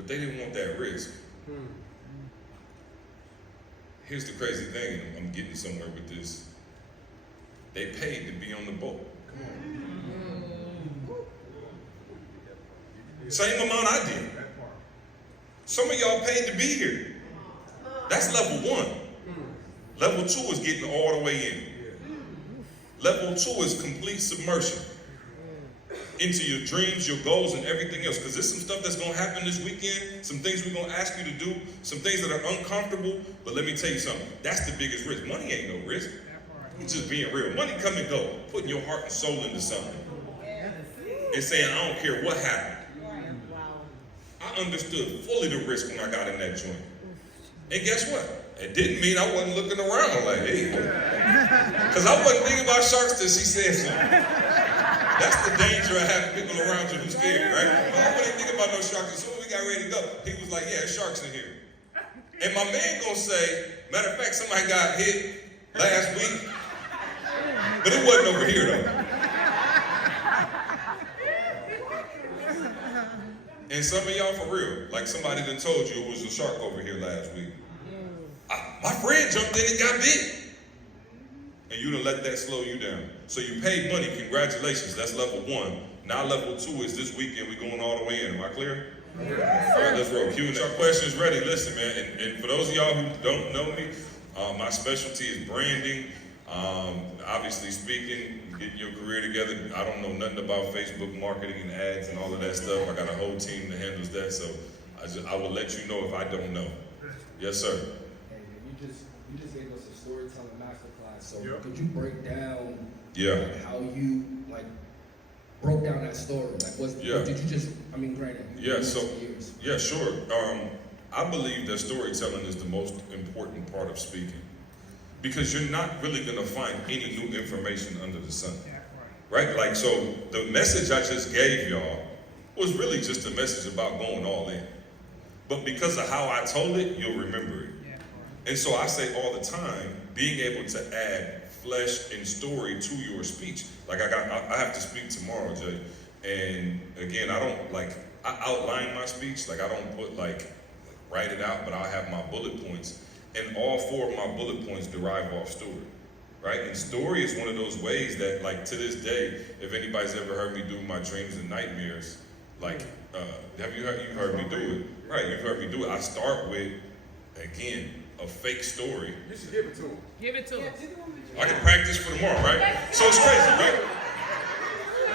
but they didn't want that risk. Here's the crazy thing, and I'm getting somewhere with this. They paid to be on the boat. Same amount I did. Some of y'all paid to be here. That's level 1. Level 2 is getting all the way in. Level 2 is complete submersion into your dreams, your goals, and everything else. Because there's some stuff that's going to happen this weekend, some things we're going to ask you to do, some things that are uncomfortable. But let me tell you something. That's the biggest risk. Money ain't no risk. It's just being real. Money come and go. Putting your heart and soul into something. And saying, I don't care what happened. I understood fully the risk when I got in that joint. And guess what? It didn't mean I wasn't looking around like, hey. Because I wasn't thinking about sharks till she said something. That's the danger of having people around you who's scared, right? Well, I wasn't thinking about no sharks. As soon as we got ready to go, he was like, yeah, sharks in here. And my man gonna say, matter of fact, somebody got hit last week, but it wasn't over here though. And some of y'all for real, like somebody done told you it was a shark over here last week. My friend jumped in and got bit. And you done let that slow you down. So you paid money, congratulations, that's level 1. Now level 2 is this weekend, we going all the way in, am I clear? Yeah. All right, let's roll. Q&A. Our questions ready, listen man, and for those of y'all who don't know me, my specialty is branding, obviously speaking, getting your career together. I don't know nothing about Facebook marketing and ads and all of that stuff. I got a whole team that handles that, so I will let you know if I don't know. Yes, sir. Hey, you just gave us a storytelling masterclass. So could you break down how you broke down that story? Like, what did you just? I mean, granted. Yeah, sure. I believe that storytelling is the most important part of speaking, because you're not really going to find any new information under the sun, right? Like, so the message I just gave y'all was really just a message about going all in. But because of how I told it, you'll remember it. And so I say all the time, being able to add flesh and story to your speech. Like I have to speak tomorrow, Jay. And again, I outline my speech. Like I don't put write it out, but I'll have my bullet points. And all 4 of my bullet points derive off story, right? And story is one of those ways that, to this day, if anybody's ever heard me do my dreams and nightmares, you've heard me do it. Right, you've heard me do it. I start with, again, a fake story. You should give it to him. Give it to him. I can practice for tomorrow, right? So it's crazy, right?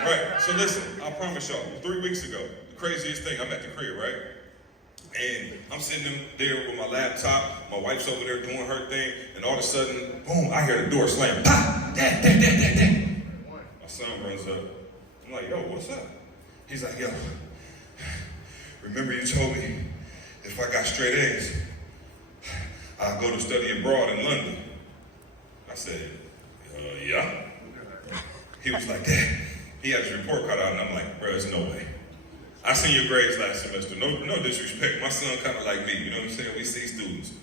Right, so listen, I promise y'all, 3 weeks ago, the craziest thing, I'm at the crib, right? And I'm sitting there with my laptop, my wife's over there doing her thing, and all of a sudden, boom, I hear the door slam. Pah! Dad, dad, dad, dad, dad. My son runs up. I'm like, yo, what's up? He's like, yo, remember you told me if I got straight A's, I'll go to study abroad in London. I said, yeah. He was like, Dad, he had his report card out, and I'm like, bro, there's no way. I seen your grades last semester. No disrespect. My son kind of like me. You know what I'm saying? We see students.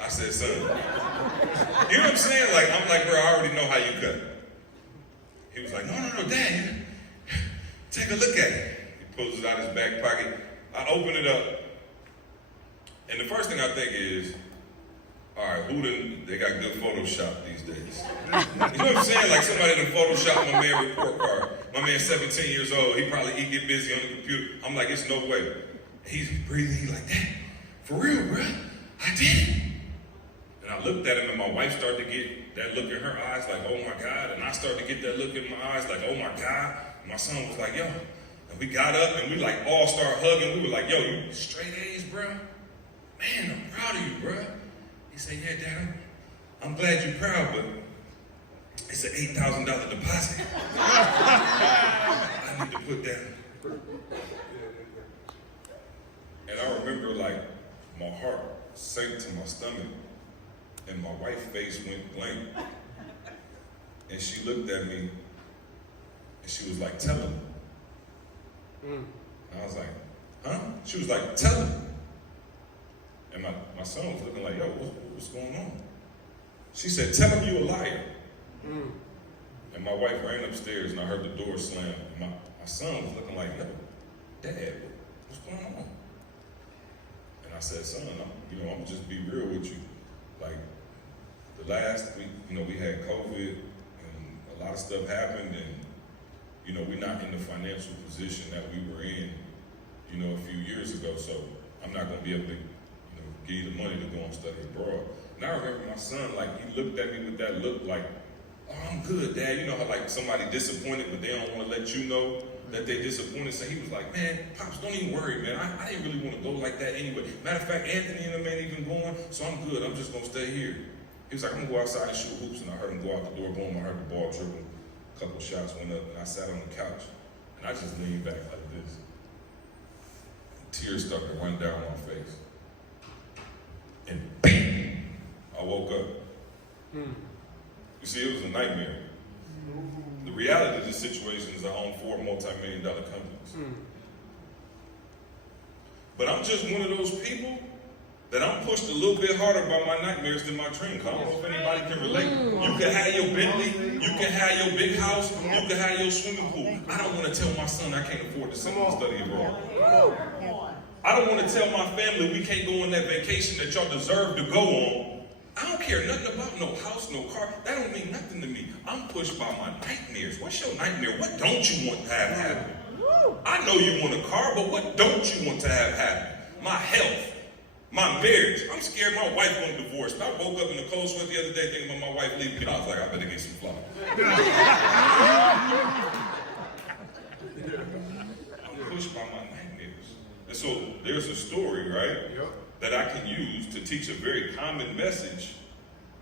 I said, son. You know what I'm saying? I'm like, bro, I already know how you cut. He was like, no, Dad. Take a look at it. He pulls it out of his back pocket. I open it up. And the first thing I think is, all right, they got good Photoshop these days. You know what I'm saying? Like somebody done Photoshop my man report card. My man's 17 years old. He get busy on the computer. I'm like, it's no way. He's breathing. He's like, Dad, for real, bro? I did it. And I looked at him, and my wife started to get that look in her eyes, like, oh my God. And I started to get that look in my eyes, like, oh my God. And my son was like, yo. And we got up, and we all started hugging. We were like, yo, you straight A's, bro? Man, I'm proud of you, bro. He said, yeah, Dad, I'm glad you're proud, but it's an $8,000 deposit. I need to put that. And I remember, my heart sank to my stomach, and my wife's face went blank. And she looked at me, and she was like, tell him. And I was like, huh? She was like, tell him. And my son was looking like, yo, what's going on? She said, tell him you a liar. And my wife ran upstairs, and I heard the door slam. My son was looking like, yo, Dad, what's going on? I said, son, I'm gonna just be real with you. Like, the last week, we had COVID and a lot of stuff happened, and we're not in the financial position that we were in, a few years ago. So I'm not gonna be able to, give you the money to go and study abroad. And I remember my son, like, he looked at me with that look like, oh, I'm good, Dad. You know how like somebody disappointed, but they don't want to let you know that they disappointed. So he was like, man, Pops, don't even worry, man. I didn't really want to go like that anyway. Matter of fact, Anthony and them ain't even going, so I'm good. I'm just gonna stay here. He was like, I'm gonna go outside and shoot hoops, and I heard him go out the door, boom, I heard the ball dribble. A couple shots went up, and I sat on the couch, and I just leaned back like this. Tears started to run down my face. And bam, I woke up. You see, it was a nightmare. The reality of this situation is I own 4 multi-million-dollar companies. But I'm just one of those people that I'm pushed a little bit harder by my nightmares than my dreams. I don't know if anybody can relate. You can have your Bentley, you can have your big house, you can have your swimming pool. I don't want to tell my son I can't afford to send him to study abroad. I don't want to tell my family we can't go on that vacation that y'all deserve to go on. I don't care nothing about no house, no car. That don't mean nothing to me. I'm pushed by my nightmares. What's your nightmare? What don't you want to have happen? I know you want a car, but what don't you want to have happen? My health, my marriage. I'm scared my wife won't divorce. I woke up in the cold sweat the other day thinking about my wife leaving me. I was like, I better get some flowers. I'm pushed by my nightmares. And so there's a story, right? Yep. That I can use to teach a very common message,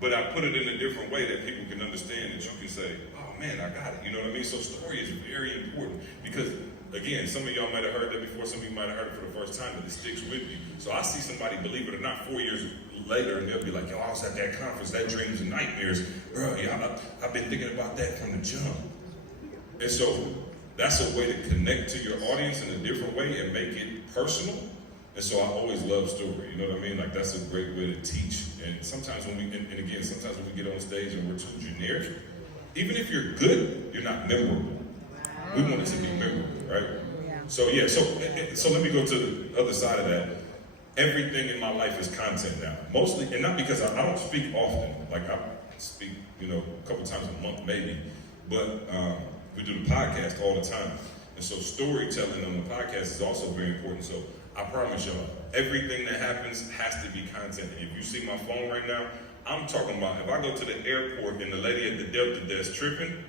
but I put it in a different way that people can understand, that you can say, oh man, I got it. You know what I mean? So story is very important because, again, some of y'all might have heard that before, some of you might have heard it for the first time, but it sticks with you. So I see somebody, believe it or not, 4 years later, and they'll be like, yo, I was at that conference, that dreams and nightmares. Bro, I've been thinking about that from the jump. And so that's a way to connect to your audience in a different way and make it personal. And so I always love story, you know what I mean? Like that's a great way to teach. And sometimes when we get on stage and we're too generic, even if you're good, you're not memorable. We want it to be memorable, right? Yeah. So let me go to the other side of that. Everything in my life is content now. Mostly, and not because I don't speak often. Like I speak, a couple times a month maybe. But we do the podcast all the time. And so storytelling on the podcast is also very important. So I promise y'all, everything that happens has to be content. And if you see my phone right now, I'm talking about if I go to the airport and the lady at the Delta desk tripping,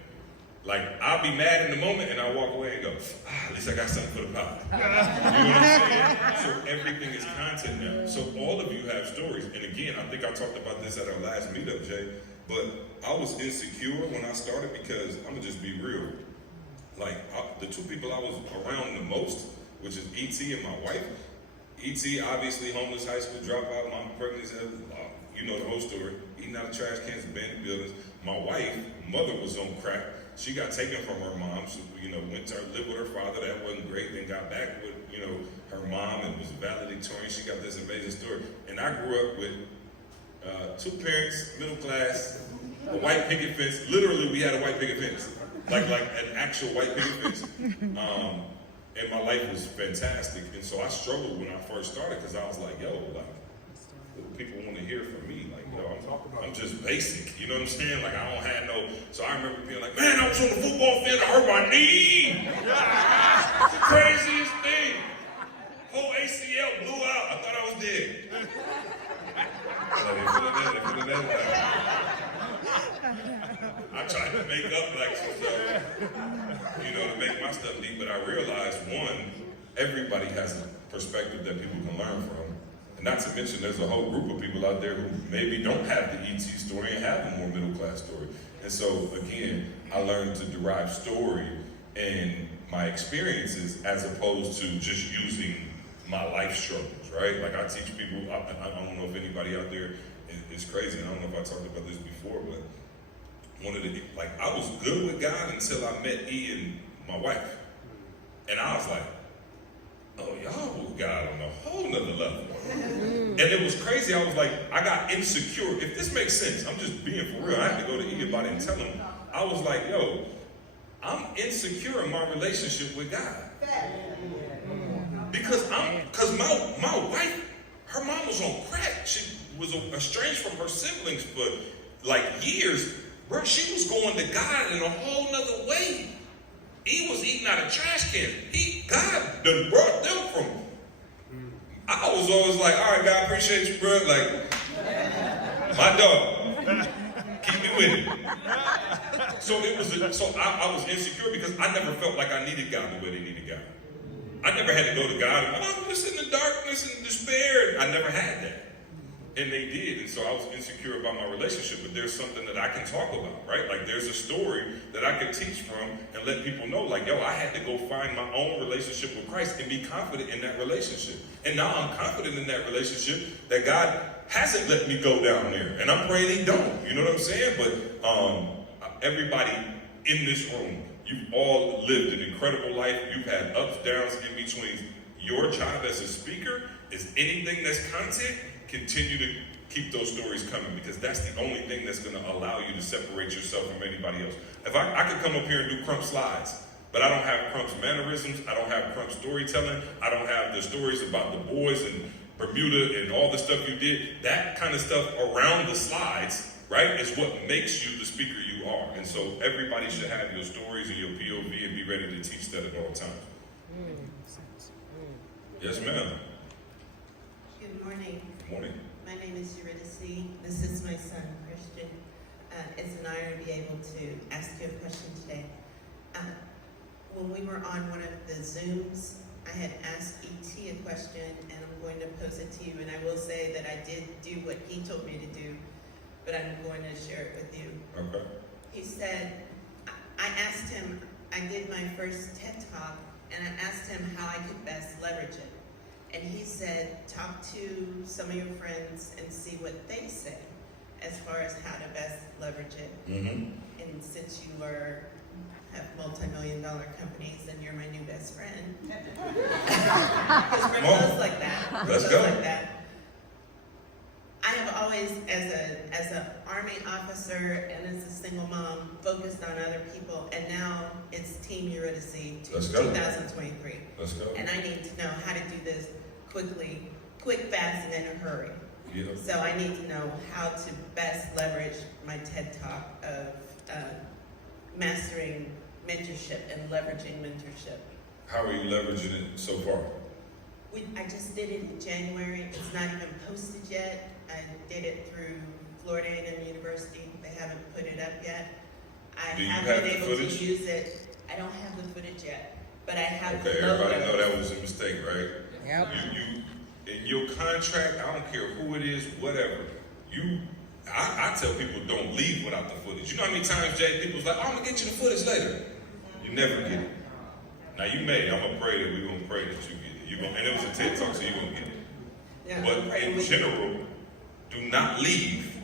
like I'll be mad in the moment and I'll walk away and go, at least I got something for the pod. You know what I'm saying? So everything is content now. So all of you have stories. And again, I think I talked about this at our last meetup, Jay, but I was insecure when I started because I'm gonna just be real. Like the 2 people I was around the most, which is E.T. and my wife. E.T. obviously homeless, high school dropout, mom pregnant as hell, you know the whole story. Eating out of trash cans, abandoned buildings. My wife, mother was on crack. She got taken from her mom. So, went to live with her father. That wasn't great. Then got back with, her mom and was valedictorian. She got this amazing story. And I grew up with 2 parents, middle class, a white picket fence. Literally, we had a white picket fence. Like an actual white picket fence. And my life was fantastic. And so I struggled when I first started because I was like, yo, like, what do people want to hear from me? Like, I'm just basic. You know what I'm saying? Like, I don't have no. So I remember being like, man, I was on the football field, I hurt my knee. It's the craziest thing. Whole ACL blew out. I thought I was dead. I tried to make up like some stuff, to make my stuff deep, but I realized, one, everybody has a perspective that people can learn from. And not to mention, there's a whole group of people out there who maybe don't have the ET story and have a more middle class story. And so, again, I learned to derive story and my experiences as opposed to just using my life struggles, right? Like I teach people, I don't know if anybody out there is crazy, and I don't know if I talked about this before, but I was good with God until I met E and my wife. And I was like, oh, y'all with God on a whole nother level. And it was crazy. I was like, I got insecure. If this makes sense, I'm just being for real. I had to go to E about it and tell him. I was like, yo, I'm insecure in my relationship with God. Because my wife, her mom was on crack. She was estranged from her siblings for like years. Bro, she was going to God in a whole nother way. He was eating out of trash cans. God done brought them from. I was always like, all right, God, appreciate you, bro. Like, my dog, keep me with it. So I was insecure because I never felt like I needed God the way they needed God. I never had to go to God and I'm just in the darkness and despair. I never had that. And they did, and so I was insecure about my relationship, but there's something that I can talk about, right? Like there's a story that I can teach from and let people know, like, yo, I had to go find my own relationship with Christ and be confident in that relationship. And now I'm confident in that relationship that God hasn't let me go down there. And I'm praying he don't, you know what I'm saying? But everybody in this room, you've all lived an incredible life. You've had ups, downs, in between. Your job as a speaker is anything that's content, continue to keep those stories coming because that's the only thing that's going to allow you to separate yourself from anybody else. If I could come up here and do Crump slides, but I don't have Crump's mannerisms, I don't have Crump's storytelling, I don't have the stories about the boys and Bermuda and all the stuff you did, that kind of stuff around the slides, right, is what makes you the speaker you are. And so everybody should have your stories and your POV and be ready to teach that at all times. Yes, ma'am. Good morning. Good morning. My name is Eurydice. This is my son, Christian. It's an honor to be able to ask you a question today. When we were on one of the Zooms, I had asked E.T. a question, and I'm going to pose it to you, and I will say that I did do what he told me to do, but I'm going to share it with you. Okay. He said, I asked him, I did my first TED Talk, and I asked him how I could best leverage it. And he said, talk to some of your friends and see what they say as far as how to best leverage it. Mm-hmm. And since you have multi-million-dollar companies and you're my new best friend, because we're close like that. Let's go. Like that. I have always, as an Army officer and as a single mom, focused on other people, and now it's Team Eurydice to 2023. Let's go. And I need to know how to do this quickly, quick, fast, and in a hurry. Yeah. So I need to know how to best leverage my TED Talk of mastering mentorship and leveraging mentorship. How are you leveraging it so far? I just did it in January. It's not even posted yet. I did it through Florida A&M University. They haven't put it up yet. I haven't been able to use it. I don't have the footage yet, but I have the logo. Everybody know that was a mistake, right? Yep. You in your contract, I don't care who it is, whatever. I tell people don't leave without the footage. You know how many times, Jay, people's like, oh, I'm gonna get you the footage later. You never get it. Now you may. I'm gonna pray that we're gonna pray that you get it. And it was a TED Talk, so you're gonna get it. Yeah, but in general, do not leave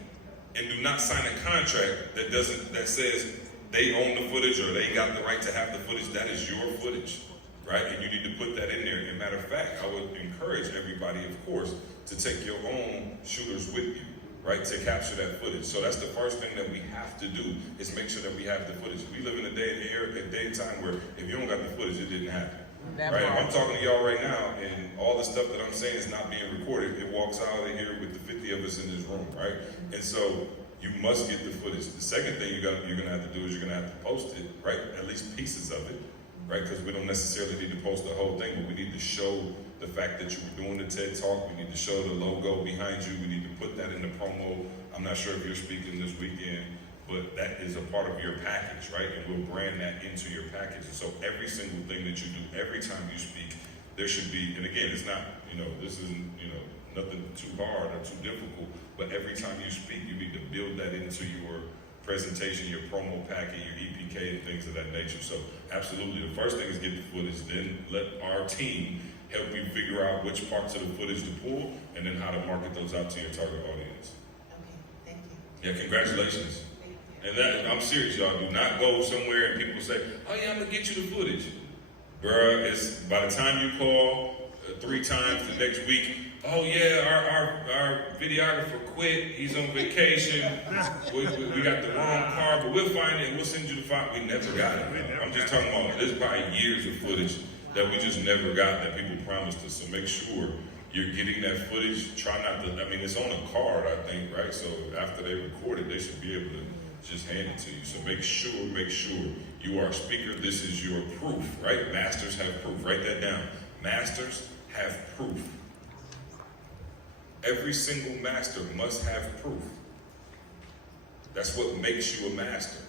and do not sign a contract that says they own the footage or they got the right to have the footage. That is your footage, right? And you need to put that in there. And matter of fact, I would encourage everybody, of course, to take your own shooters with you, right, to capture that footage. So that's the first thing that we have to do is make sure that we have the footage. We live in a day and time where if you don't got the footage, it didn't happen. Right? If I'm talking to y'all right now and all the stuff that I'm saying is not being recorded, it walks out of here with the 50 of us in this room, right? And so you must get the footage. The second thing you're gonna have to do is you're gonna have to post it, right? At least pieces of it, right? Because we don't necessarily need to post the whole thing, but we need to show the fact that you were doing the TED Talk. We need to show the logo behind you. We need to put that in the promo. I'm not sure if you're speaking this weekend, but that is a part of your package, right? And we'll brand that into your package. And so every single thing that you do, every time you speak, there should be, and again, it's not, this isn't, nothing too hard or too difficult, but every time you speak, you need to build that into your presentation, your promo packet, your EPK, and things of that nature. So absolutely, the first thing is get the footage, then let our team help you figure out which parts of the footage to pull, and then how to market those out to your target audience. Okay, thank you. Yeah, congratulations. And I'm serious, y'all. Do not go somewhere and people say, oh yeah, I'm gonna get you the footage. Bruh, it's by the time you call 3 times the next week, oh yeah, our videographer quit, he's on vacation, we got the wrong car, but we'll find it and we'll send you the file. We never got it. I'm just talking about, there's probably years of footage that we just never got that people promised us. So make sure you're getting that footage. Try not to, I mean, it's on a card, I think, right? So after they record it, they should be able to just hand it to you. So make sure you are a speaker. This is your proof, right? Masters have proof. Write that down. Masters have proof. Every single master must have proof. That's what makes you a master,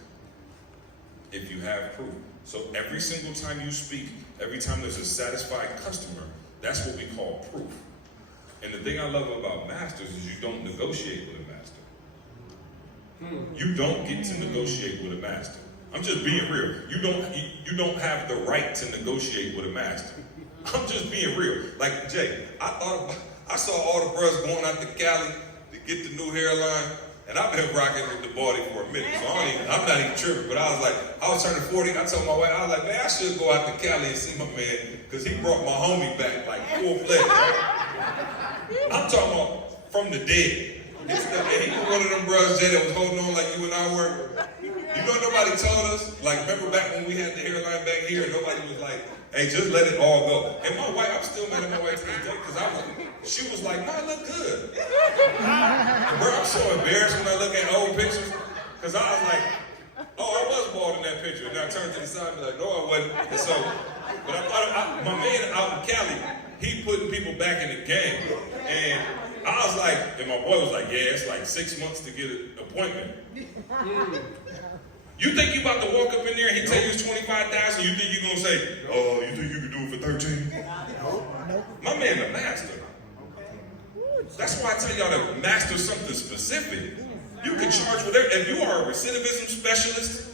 if you have proof. So every single time you speak, every time there's a satisfied customer, that's what we call proof. And the thing I love about masters is you don't negotiate with a master. You don't get to negotiate with a master. I'm just being real. You don't have the right to negotiate with a master. I'm just being real. Like Jay, I saw all the bros going out to Cali to get the new hairline, and I've been rocking with the body for a minute, so I'm not even tripping. But I was turning 40. I told my wife, I was like, man, I should go out to Cali and see my man, because he brought my homie back like full-fledged. I'm talking about from the dead. He was one of them bros, Jay, that was holding on like you and I were. You know, nobody told us, like, remember back when we had the hairline back here, and nobody was like, hey, just let it all go. And my wife, I'm still mad at my wife to this day, because she was like, no, I look good. Bro, I'm so embarrassed when I look at old pictures, because I was like, oh, I was bald in that picture. And I turned to the side and be like, no, I wasn't. And so, but I thought, my man out in Cali, he putting people back in the game. And I was like, and my boy was like, yeah, it's like 6 months to get an appointment. You think you about to walk up in there and he tell you it's 25,000, you think you're gonna say, oh, you think you can do it for 13? My man, the master. That's why I tell y'all to master something specific. You can charge whatever. If you are a recidivism specialist,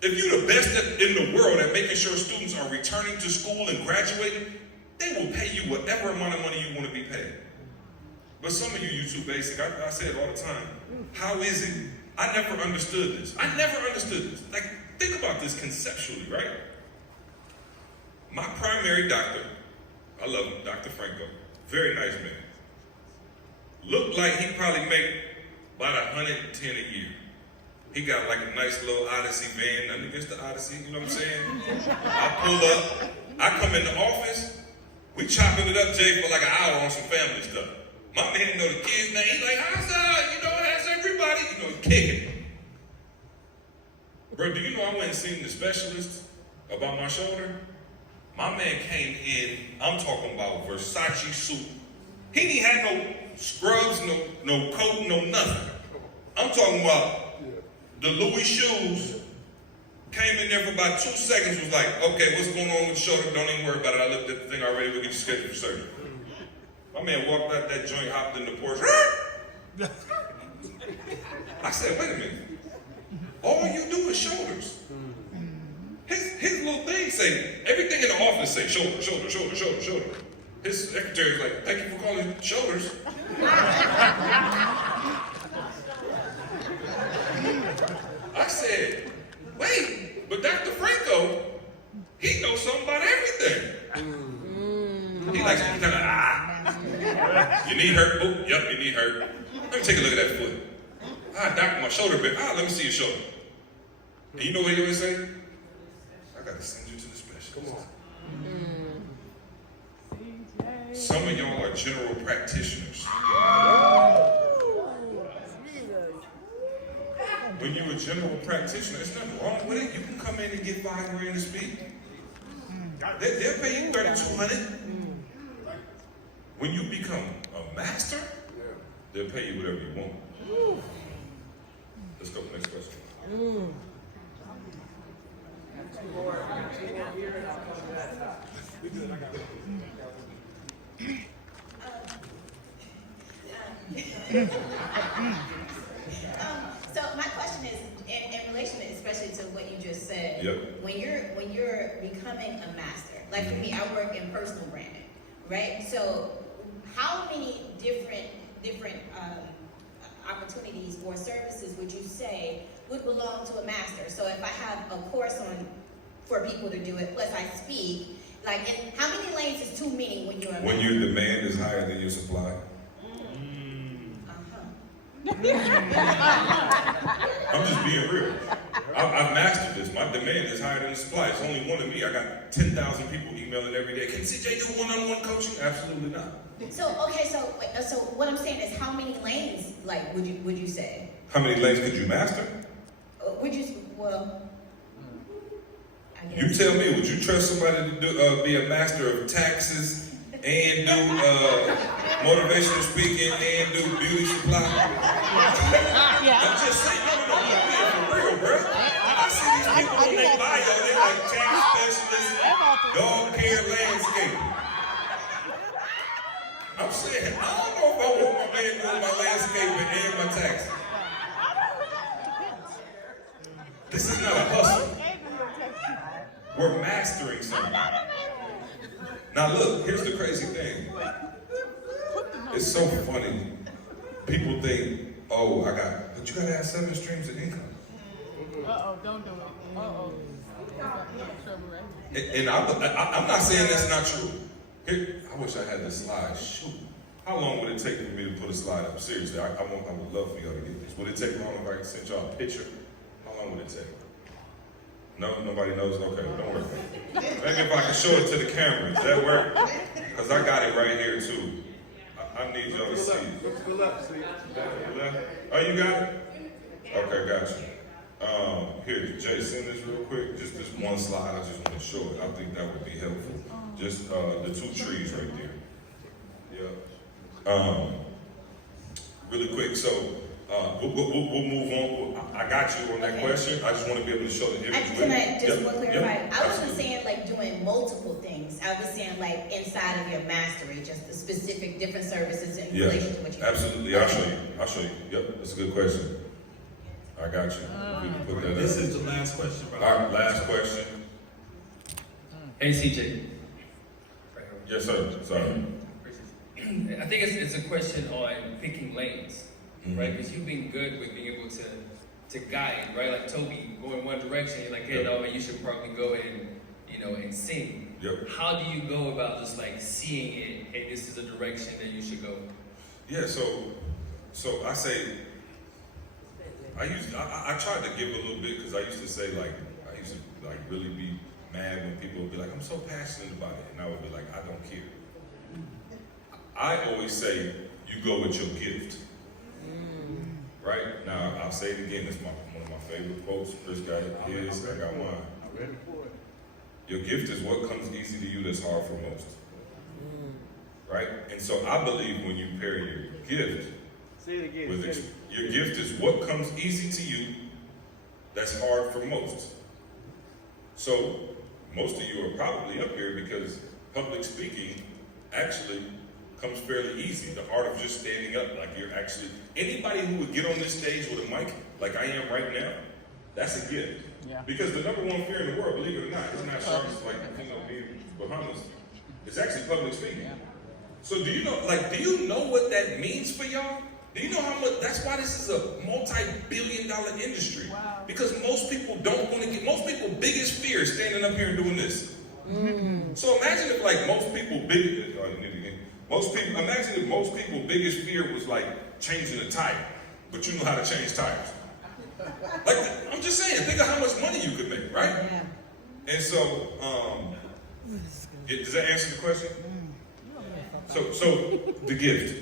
if you're the best in the world at making sure students are returning to school and graduating, they will pay you whatever amount of money you want to be paid. But some of you too basic. I say it all the time. How is it? I never understood this. Like, think about this conceptually, right? My primary doctor, I love him, Dr. Franco, very nice man. Looked like he probably make about 110 a year. He got like a nice little Odyssey van, nothing against the Odyssey, you know what I'm saying? I pull up, I come in the office, we chopping it up, Jay, for like an hour on some family stuff. My man know the kid's name, he's like, how's everybody? You know, he's kicking. Bro, do you know I went and seen the specialist about my shoulder? My man came in, I'm talking about Versace suit. He didn't have no scrubs, no coat, no nothing. I'm talking about the Louis shoes. Came in there for about 2 seconds, was like, okay, what's going on with the shoulder? Don't even worry about it. I looked at the thing already, we'll get you scheduled for surgery. My man walked out that joint, hopped in the Porsche. I said, wait a minute. All you do is shoulders. His little thing say, everything in the office say shoulder, shoulder, shoulder, shoulder, shoulder. His secretary's like, thank you for calling it shoulders. I said, wait, but Dr. Franco, he knows something about everything. He likes to tell you need hurt? Oh, yep, you need hurt. Let me take a look at that foot. Doctor, my shoulder bit. Let me see your shoulder. And you know what he always say? I gotta send you to the specialist. Come on. Some of y'all are general practitioners. When you're a general practitioner, there's nothing wrong with it. You can come in and get $5 grand to speak. They'll pay you $3,200. When you become a master, they'll pay you whatever you want. Let's go to the next question. So my question is, in relation to, especially to what you just said, when you're becoming a master, like for me, I work in personal branding, right? So how many different opportunities or services would you say would belong to a master? So if I have a course for people to do it, plus I speak, like, how many lanes is too many when you're a master? When your demand is higher than your supply. I'm just being real. I've mastered this. My demand is higher than the supply. It's only one of me. I got 10,000 people emailing every day. Can CJ do one-on-one coaching? Absolutely not. So what I'm saying is, how many lanes, like, would you say? How many lanes could you master? You tell me, would you trust somebody to be a master of taxes and do motivational speaking and do beauty supply? I'm just saying, no, for real, bro. I see these people on their bio, they like tax specialists, dog care, landscaping. I'm saying, I don't know if I want my man doing my landscaping and my taxes. This is not a hustle. We're mastering something. Now look, here's the crazy thing. It's so funny. People think, oh, but you gotta have 7 streams of income. Don't do it. And I'm not saying that's not true. I wish I had this slide. Shoot. How long would it take for me to put a slide up? Seriously, I would love for y'all to get this. Would it take long if I sent y'all a picture? How long would it take? No, nobody knows? Okay, don't worry. Maybe if I can show it to the camera, does that work? Because I got it right here too. I need y'all to see it. Go left, see. Oh, you got it? Okay, got you. Here, Jay, send this real quick. Just this one slide, I just want to show it. I think that would be helpful. Just the 2 trees right there. Yeah. Really quick, so we'll move on. I got you on that question. I just want to be able to show the image. Can I just clarify? I wasn't saying like doing multiple things. I was saying like inside of your mastery, just the specific different services in relation to what you absolutely. I'll show you. Yep, that's a good question. I got you. We can put that This is the last question, bro. All right, last question. Hey, CJ. Yes, sir. Sorry. I think it's a question on picking lanes, right? Because you've been good with being able to guide, right? Like Toby, go in one direction, you're like, hey, no, man, you should probably go and sing. Yep. How do you go about just like seeing it? Hey, this is a direction that you should go. Yeah. So I say, I tried to give a little bit because I used to say I used to really be mad when people would be like, I'm so passionate about it, and I would be like, I don't care. I always say, you go with your gift. Right? Now, I'll say it again. It's one of my favorite quotes. Chris got his, I got mine. I'm ready for it. Your gift is what comes easy to you that's hard for most. Right? And so I believe when you pair your gift Say it again. with your gift is what comes easy to you that's hard for most. So most of you are probably up here because public speaking actually comes fairly easy. The art of just standing up, like you're actually, anybody who would get on this stage with a mic, like I am right now, that's a gift. Yeah. Because the #1 fear in the world, believe it or not, it's not sharks like being Bahamas. It's actually public speaking. So do you know what that means for y'all? Do you know how much? That's why this is a multi-billion-dollar industry. Wow. Because most people don't want to get. Most people's biggest fear is standing up here and doing this. So imagine if most people's biggest fear was like changing a tire, but you know how to change tires. Like, I'm just saying, think of how much money you could make, right? Yeah. And so, does that answer the question? So the gift,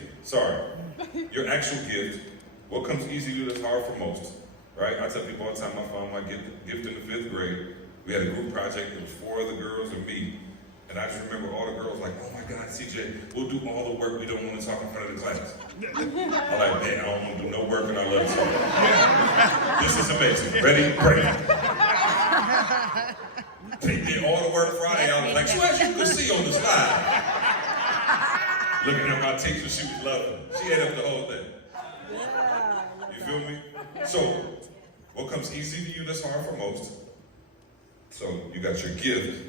your actual gift, what comes easy to you that's hard for most, right? I tell people all the time, I found my gift in the 5th grade. We had a group project, there was 4 other girls and me. And I just remember all the girls like, oh my God, CJ, we'll do all the work, we don't want to talk in front of the class. I'm like, man, I don't want to do no work and I love you. This is amazing. Ready? Break. They did all the work Friday. I was like, so as you can see on the slide, looking at my teacher, she was loving it. She ate up the whole thing. You feel me? So, what comes easy to you that's hard for most? So, you got your gift.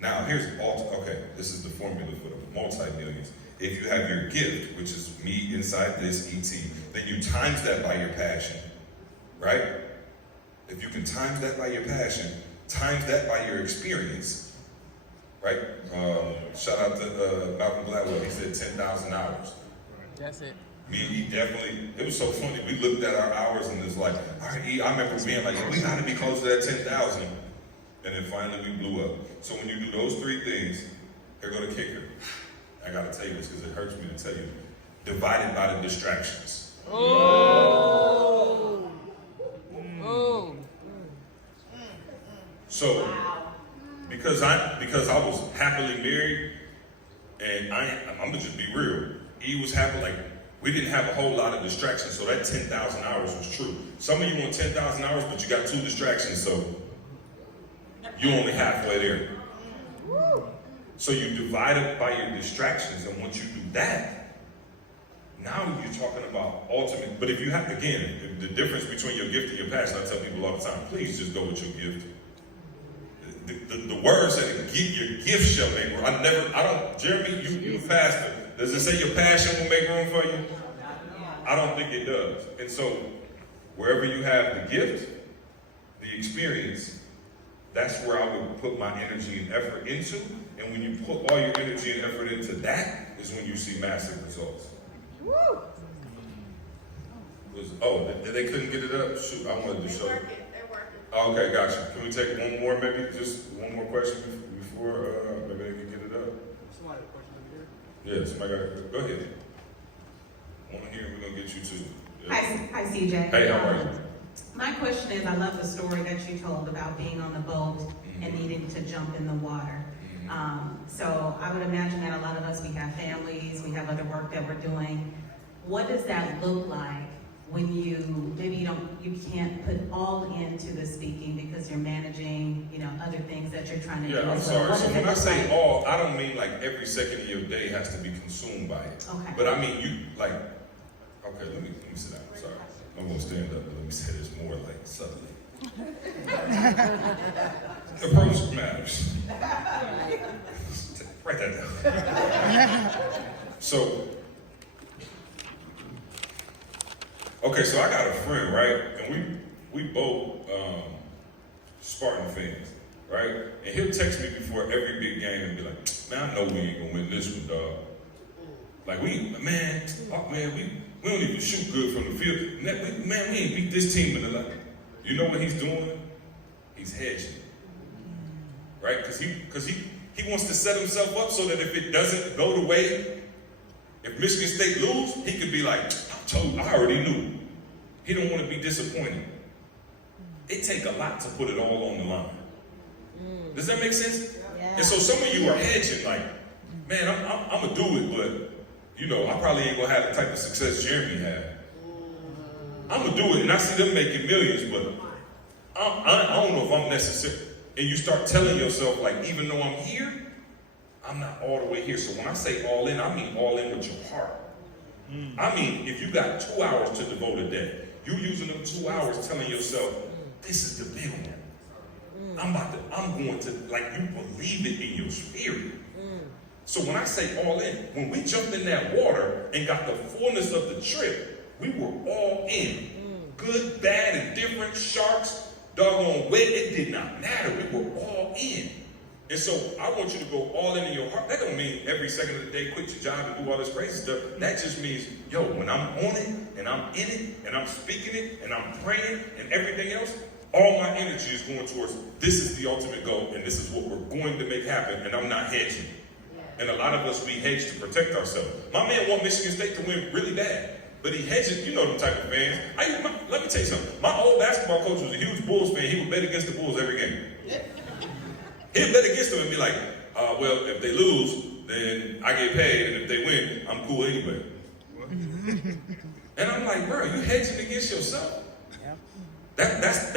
Now, this is the formula for the multi-millions. If you have your gift, which is me inside this ET, then you times that by your passion, right? If you can times that by your passion, times that by your experience, right? Shout out to Malcolm Gladwell, he said 10,000 hours. That's it. Me and E definitely, it was so funny. We looked at our hours and it was like, all right, E, I remember being like, we gotta be close to that 10,000. And then finally we blew up. So when you do those three things, here go the kicker. I gotta tell you this because it hurts me to tell you. Divided by the distractions. Oh. Oh. So, because I was happily married, and I'm gonna just be real. E was happy, like, we didn't have a whole lot of distractions, so that 10,000 hours was true. Some of you want 10,000 hours, but you got 2 distractions, so you're only halfway there. So you divide it by your distractions, and once you do that, now you're talking about ultimate. But if you have, again, the difference between your gift and your passion, I tell people all the time, please just go with your gift. The words that your gift shall make room. Jeremy, you a pastor. Does it say your passion will make room for you? I don't think it does. And so, wherever you have the gift, the experience, that's where I would put my energy and effort into. And when you put all your energy and effort into that, is when you see massive results. They couldn't get it up? Shoot, I wanted to show you. Oh, okay, gotcha. Can we take one more, maybe? Just one more question before maybe they can get it up? Somebody have a question over here? Yeah, somebody got it. Go ahead. One here, we're going to get you too. Yeah. Hi, CJ. Hey, how are you? My question is, I love the story that you told about being on the boat and needing to jump in the water. So I would imagine that a lot of us, we have families, we have other work that we're doing. What does that look like when maybe you can't put all into the speaking because you're managing, other things that you're trying to do? Yeah, I'm sorry. So when I say all, I don't mean like every second of your day has to be consumed by it. Okay. But I mean okay, let me sit down. Sorry. I'm gonna stand up, but let me say this more like subtly. Approach matters. Write that down. So I got a friend, right? And we both Spartan fans, right? And he'll text me before every big game and be like, man, I know we ain't gonna win this one, dog. Like we don't even shoot good from the field. We ain't beat this team in the life. You know what he's doing? He's hedging. Right? Because he wants to set himself up so that if it doesn't go the way, if Michigan State lose, he could be like, I already knew. He don't want to be disappointed. It takes a lot to put it all on the line. Does that make sense? Yeah. And so some of you are hedging like, man, I'm going to do it, but I probably ain't going to have the type of success Jeremy had. I'm going to do it, and I see them making millions, but I don't know if I'm necessary. And you start telling yourself, like, even though I'm here, I'm not all the way here. So when I say all in, I mean all in with your heart. I mean, if you got 2 hours to devote a day, you using them 2 hours telling yourself, this is the big one. I'm going to, like, you believe it in your spirit. So when I say all in, when we jumped in that water and got the fullness of the trip, we were all in. Good, bad, and different, sharks, doggone wet, it did not matter. We were all in. And so I want you to go all in your heart. That don't mean every second of the day quit your job and do all this crazy stuff. That just means, when I'm on it, and I'm in it, and I'm speaking it, and I'm praying, and everything else, all my energy is going towards this is the ultimate goal, and this is what we're going to make happen, and I'm not hedging. And a lot of us, we hedge to protect ourselves. My man want Michigan State to win really bad, but he hedges, them type of fans. Let me tell you something. My old basketball coach was a huge Bulls fan. He would bet against the Bulls every game. He'd bet against them and be like, well, if they lose, then I get paid, and if they win, I'm cool anyway. And I'm like, bro, you hedging against yourself. That's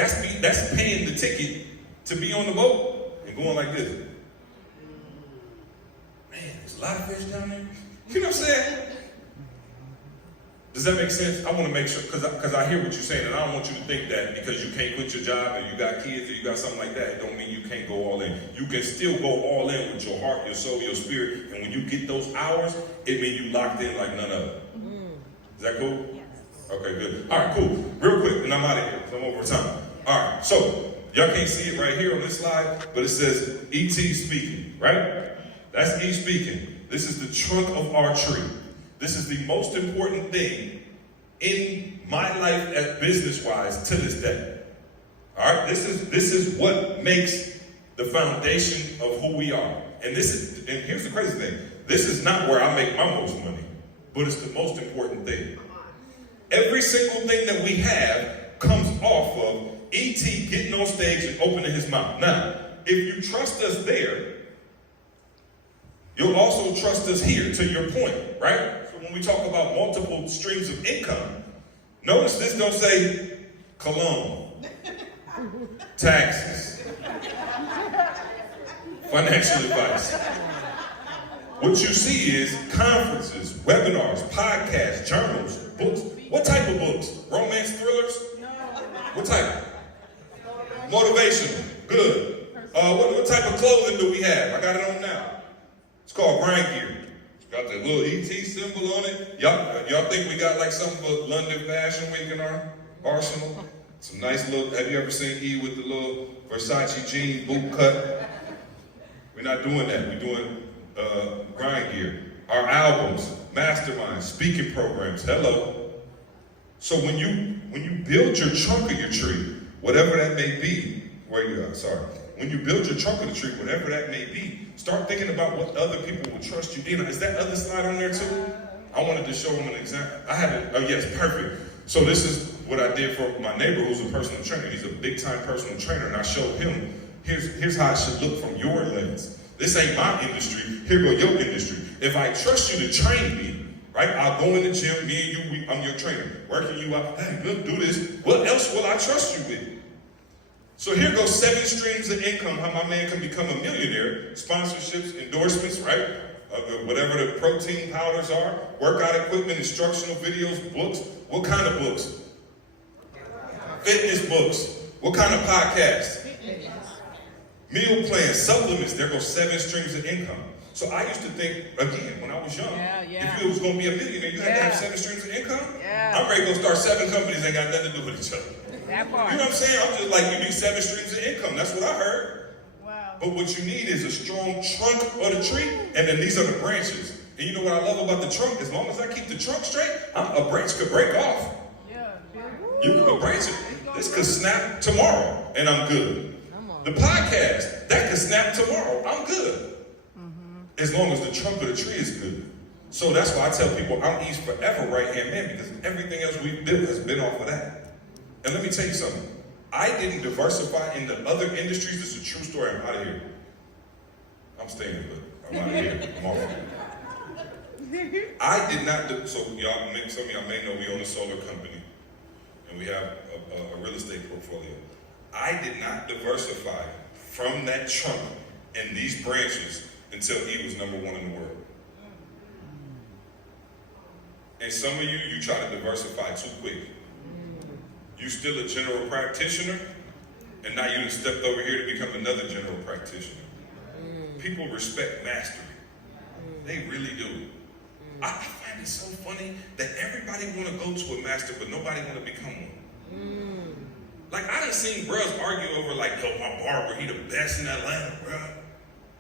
paying the ticket to be on the boat and going like this. Man, there's a lot of fish down there. You know what I'm saying? Does that make sense? I want to make sure, because I hear what you're saying, and I don't want you to think that because you can't quit your job and you got kids or you got something like that, it don't mean you can't go all in. You can still go all in with your heart, your soul, your spirit, and when you get those hours, it means you locked in like none other. Is that cool? Yes. Okay, good. All right, cool. Real quick, and I'm out of here, because I'm over time. All right, so y'all can't see it right here on this slide, but it says E.T. speaking, right? That's E speaking. This is the trunk of our tree. This is the most important thing in my life as business-wise to this day. All right, this is what makes the foundation of who we are. And here's the crazy thing. This is not where I make my most money, but it's the most important thing. Every single thing that we have comes off of E.T. getting on stage and opening his mouth. Now, if you trust us there, you'll also trust us here, to your point, right? So when we talk about multiple streams of income, notice this don't say cologne, taxes, financial advice. What you see is conferences, webinars, podcasts, journals, books. What type of books? Romance thrillers? What type? Motivational. Good. What type of clothing do we have? I got it on now. It's called grind gear. It's got the little ET symbol on it. Y'all think we got like something for London Fashion Week in our arsenal? Some nice little, have you ever seen E with the little Versace jean boot cut? We're not doing that. We're doing grind gear. Our albums, Mastermind, speaking programs, hello. So when you build your trunk of your tree, whatever that may be, when you build your trunk of the tree, whatever that may be, start thinking about what other people will trust you in. Is that other slide on there too? I wanted to show them an example. I had it, oh yes, perfect. So this is what I did for my neighbor who's a personal trainer. He's a big time personal trainer, and I showed him, here's how it should look from your lens. This ain't my industry, here go your industry. If I trust you to train me, right, I'll go in the gym, me and you, I'm your trainer, working you out, hey, look, do this. What else will I trust you with? So here goes 7 streams of income, how my man can become a millionaire. Sponsorships, endorsements, right? Whatever the protein powders are, workout equipment, instructional videos, books. What kind of books? Fitness books. What kind of podcasts? Meal plans, supplements. There goes 7 streams of income. So I used to think, again, when I was young, if you was going to be a millionaire, you had to have 7 streams of income. I'm ready to go start 7 companies that ain't got nothing to do with each other. That part. You know what I'm saying? I'm just like, you need 7 streams of income. That's what I heard. Wow. But what you need is a strong trunk of the tree, and then these are the branches. And you know what I love about the trunk? As long as I keep the trunk straight, a branch could break off. Yeah. You could branch it. This could snap tomorrow, and I'm good. The podcast, that could snap tomorrow. I'm good. As long as the trunk of the tree is good. So that's why I tell people I'm E's forever right-hand man, because everything else we've built has been off of that. And let me tell you something. I didn't diversify into other industries. It's a true story. I'm out of here. I'm staying, but I'm out of here. I'm off here. I did not, so y'all, some of y'all may know we own a solar company, and we have a real estate portfolio. I did not diversify from that trunk and these branches until he was #1 in the world. And some of you try to diversify too quick. You still a general practitioner, and now you done stepped over here to become another general practitioner. People respect mastery. They really do. I find it so funny that everybody want to go to a master, but nobody want to become one. Like, I done seen bros argue over, like, yo, my barber, he the best in Atlanta, bro.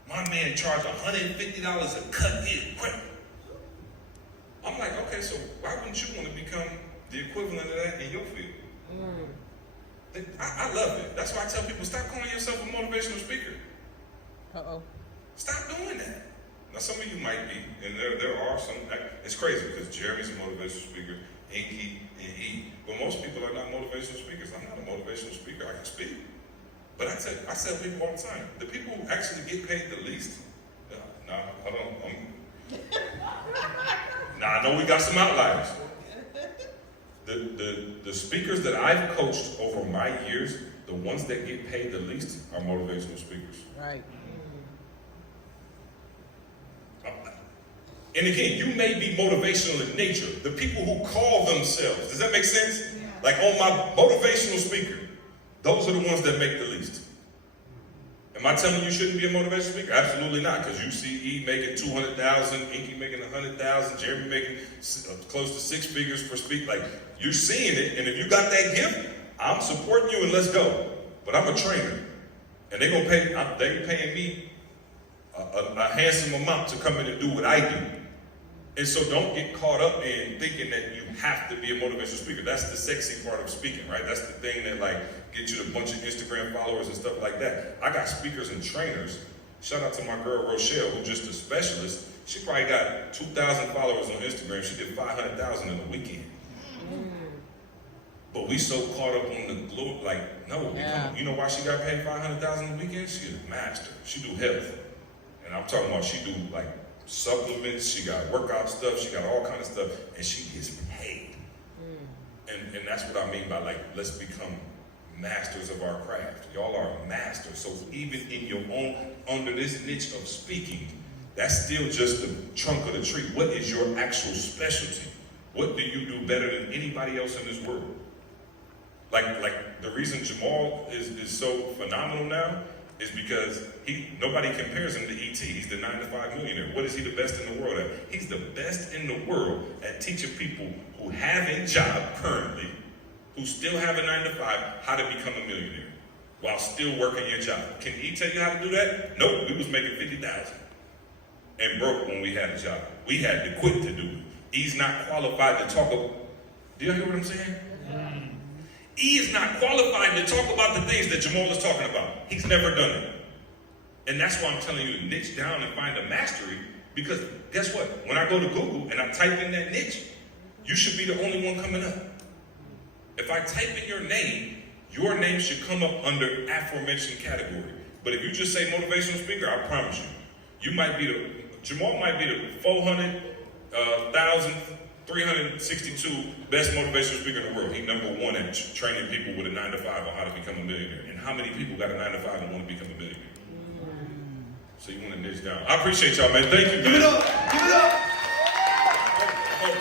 My man charged $150 a cut his quick. I'm like, okay, so why wouldn't you want to become the equivalent of that in your field? I love it. That's why I tell people, stop calling yourself a motivational speaker. Stop doing that. Now, some of you might be, and there are some. It's crazy because Jeremy's a motivational speaker, Inky, and E. But most people are not motivational speakers. I'm not a motivational speaker. I can speak. But I tell people all the time, the people who actually get paid the least, hold on. I know we got some outliers. The speakers that I've coached over my years, the ones that get paid the least are motivational speakers. Right. And again, you may be motivational in nature. The people who call themselves, does that make sense? Like on my motivational speaker, those are the ones that make the least. Am I telling you shouldn't be a motivational speaker? Absolutely not, because you see E making 200,000, Inky making 100,000, Jeremy making close to 6 figures per speak. Like, you're seeing it, and if you got that gift, I'm supporting you and let's go. But I'm a trainer, and they're paying me a handsome amount to come in and do what I do. And so don't get caught up in thinking that you have to be a motivational speaker. That's the sexy part of speaking, right? That's the thing that like gets you a bunch of Instagram followers and stuff like that. I got speakers and trainers. Shout out to my girl Rochelle, who's just a specialist. She probably got 2,000 followers on Instagram. She did 500,000 in a weekend. But we so caught up on the glory, like, no, you know why she got paid 500,000 a weekend? She's a master. She do health. And I'm talking about she do like supplements, she got workout stuff, she got all kind of stuff, and she gets paid. And that's what I mean by like, let's become masters of our craft. Y'all are masters. So even in your own, under this niche of speaking, that's still just the trunk of the tree. What is your actual specialty? What do you do better than anybody else in this world? Like the reason Jamal is so phenomenal now is because nobody compares him to E.T. He's the 9-to-5 millionaire. What is he the best in the world at? He's the best in the world at teaching people who have a job currently, who still have a 9-to-5, how to become a millionaire while still working your job. Can he tell you how to do that? Nope, we was making 50,000 and broke when we had a job. We had to quit to do it. He's not qualified to talk about, do you hear what I'm saying? He is not qualified to talk about the things that Jamal is talking about. He's never done it. And that's why I'm telling you to niche down and find a mastery, because guess what? When I go to Google and I type in that niche, you should be the only one coming up. If I type in your name should come up under aforementioned category. But if you just say motivational speaker, I promise you, Jamal might be the 362 best motivational speaker in the world. He's number one at training people with a 9-to-5 on how to become a millionaire. And how many people got a 9-to-5 and want to become a millionaire? So you want to niche down. I appreciate y'all, man. Thank you, man. Give it up! Give it up! I hope